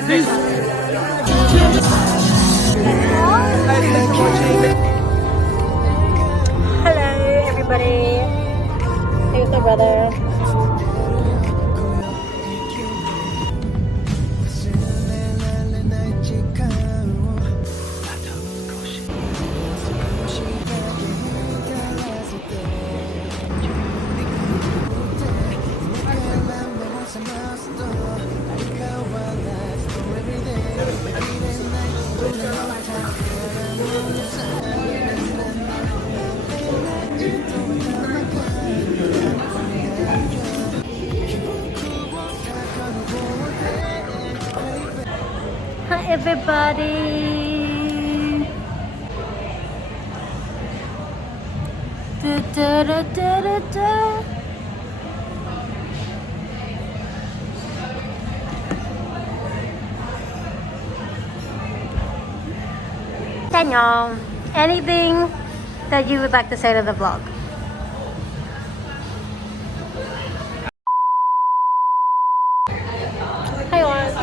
guys next time. Hello, everybody. Here's my brother. Hi, everybody. Da, da, da, da, da, da. Daniel, anything that you would like to say to the vlog? Hi, Oz.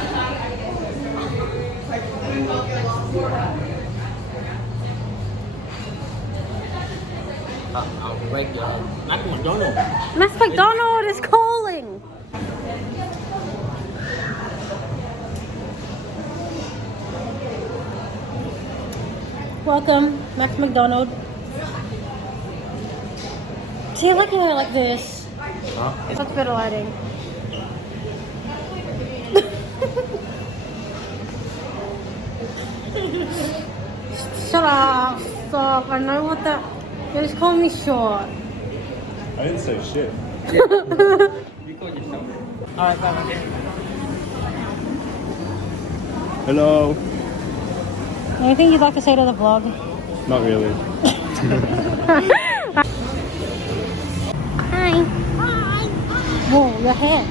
Wait, Mac McDonald. Mass McDonald is calling. Welcome, Max McDonald. See, look at her like this. Huh? Such better lighting. Shut up. Stop. I know what that. You just call me short. I didn't say shit. You called yourself. Alright, bye. Hello. Anything you'd like to say to the vlog? Not really. Hi. Hi. Whoa, your hair.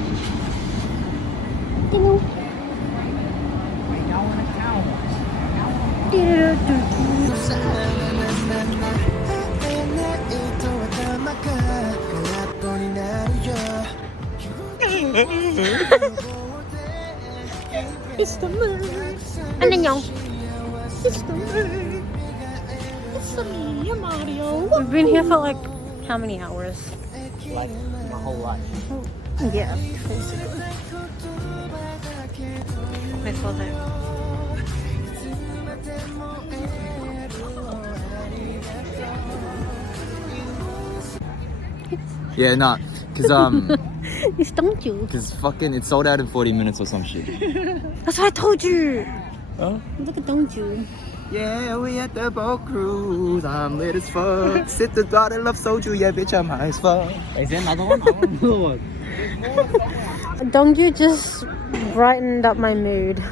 Ding. It's the moon. 안녕. It's the moon. It's me, Mario. We've been here for like how many hours? Like my whole life. Yeah, basically. I saw that. Yeah, nah, cause You stoned you. cause fucking it sold out in 40 minutes or some shit. That's what I told you. Huh? Look at don't you. Yeah, we at the boat cruise. I'm lit as fuck. Sit the bottle of soju, yeah, bitch, I'm high as fuck. Is there another one? I want another one. Don't you just brightened up my mood.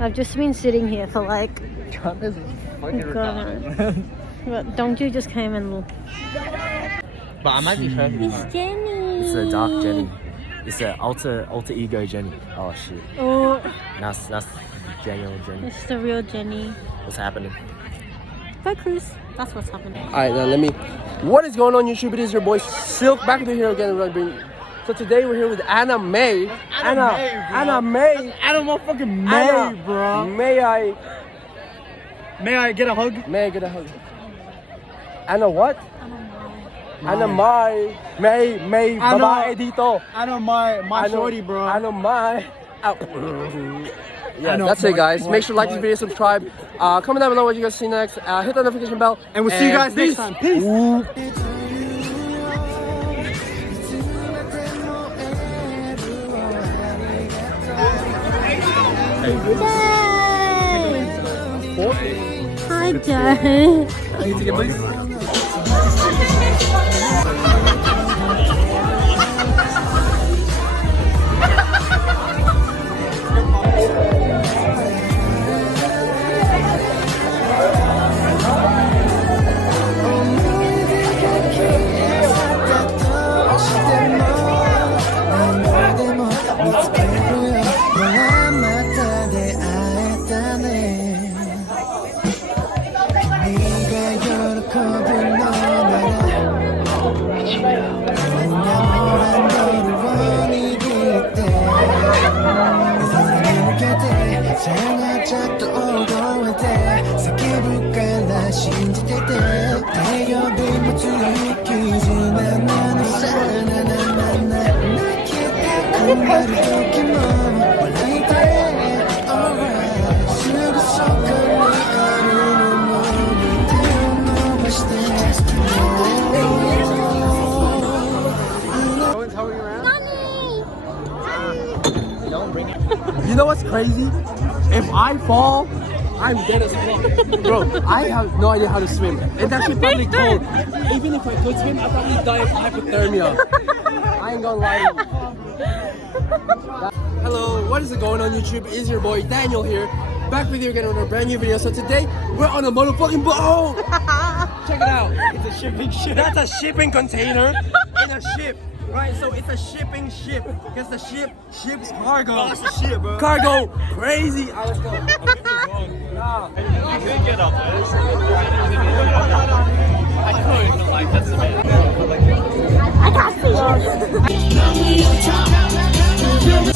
I've just been sitting here for like, This is fucking retarded. but don't you just came and But I might be perfect. It's Jenny. It's a dark Jenny. It's a alter ego Jenny. Oh shit. Oh, That's genuine Jenny. it's the real Jenny. What's happening? Boat Cruise. That's what's happening. Alright, now let me. What is going on, YouTube? It is your boy Silk back here again. So today we're here with Anna May. Anna May. Anna motherfucking May, Anna, bro. May I Get a hug? May I get a hug? Anna what? Anna May. May. Anna- Babae dito. Anna, my shorty, bro. Anna May. Ow. Yeah, Anna, that's it, guys. my- Make sure to like this my- video, subscribe. Comment down below what you guys see next. Hit the notification bell. And we'll see you guys next time. Peace. Hi, Jay. 네가 열어놓고 You know what's crazy? If I fall, I'm dead as fuck. Bro, I have no idea how to swim. It's actually probably cold. Even if I could swim, I'd probably die of hypothermia. I ain't gonna lie to you. Hello, what is going on YouTube? It's your boy Daniel here. Back with you again with a brand new video. So today, we're on a motherfucking boat! Check it out. It's a shipping ship. That's a shipping container in a ship. Right, so it's a shipping ship. Because the ship ships cargo. Oh, that's a ship, bro. Cargo, crazy. Let's go. You could get up there. I could, like, that's the man. I got Whoa. In the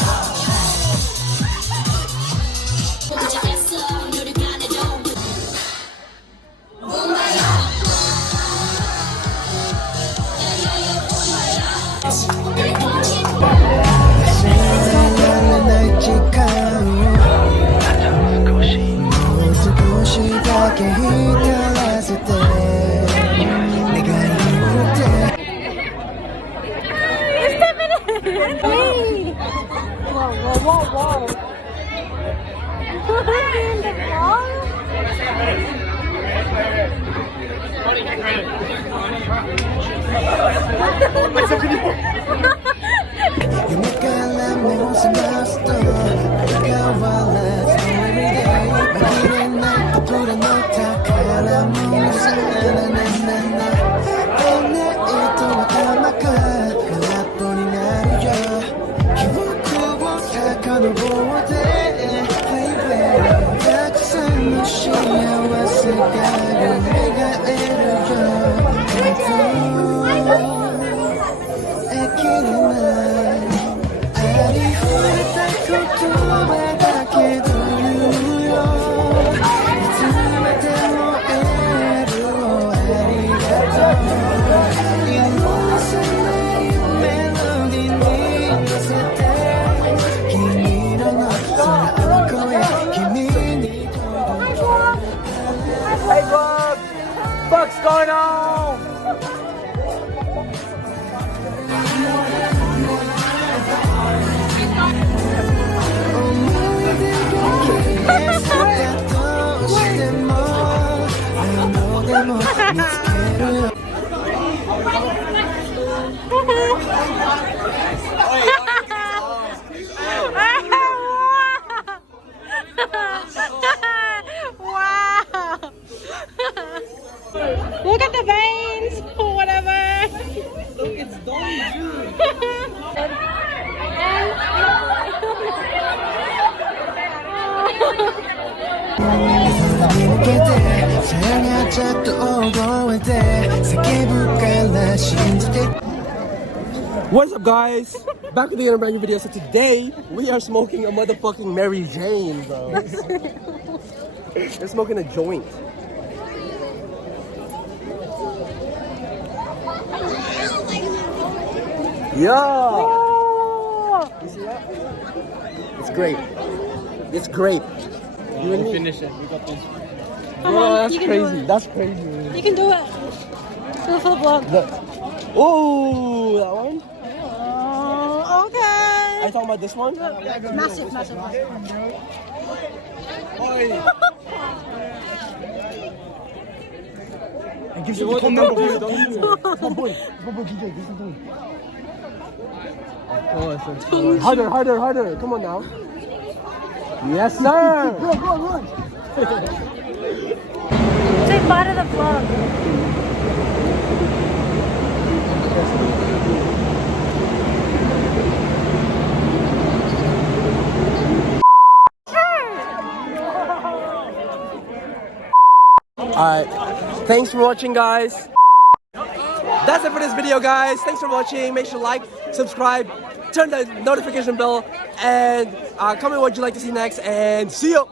What's going on? Wow! Look at the veins or whatever. Look, it's done, dude. What's up, guys? Back with the brand new video. So today we are smoking a motherfucking Mary Jane, bro. We're smoking a joint. Yeah. Oh. You see that? It's great. It's great. You and me? Finish it. We got this. Come Bro, on, that's you can do crazy. it. That's crazy. You can do it. Do it for the vlog. Oh, that one? Oh, okay. Are you talking about this one? Massive. And give you the comment before you don't. Harder. Come on now. Yes, sir. Run. Say bye to the vlog. Alright, thanks for watching, guys. That's it for this video, guys. Thanks for watching. Make sure to like, subscribe, turn the notification bell, and comment what you'd like to see next, and see you.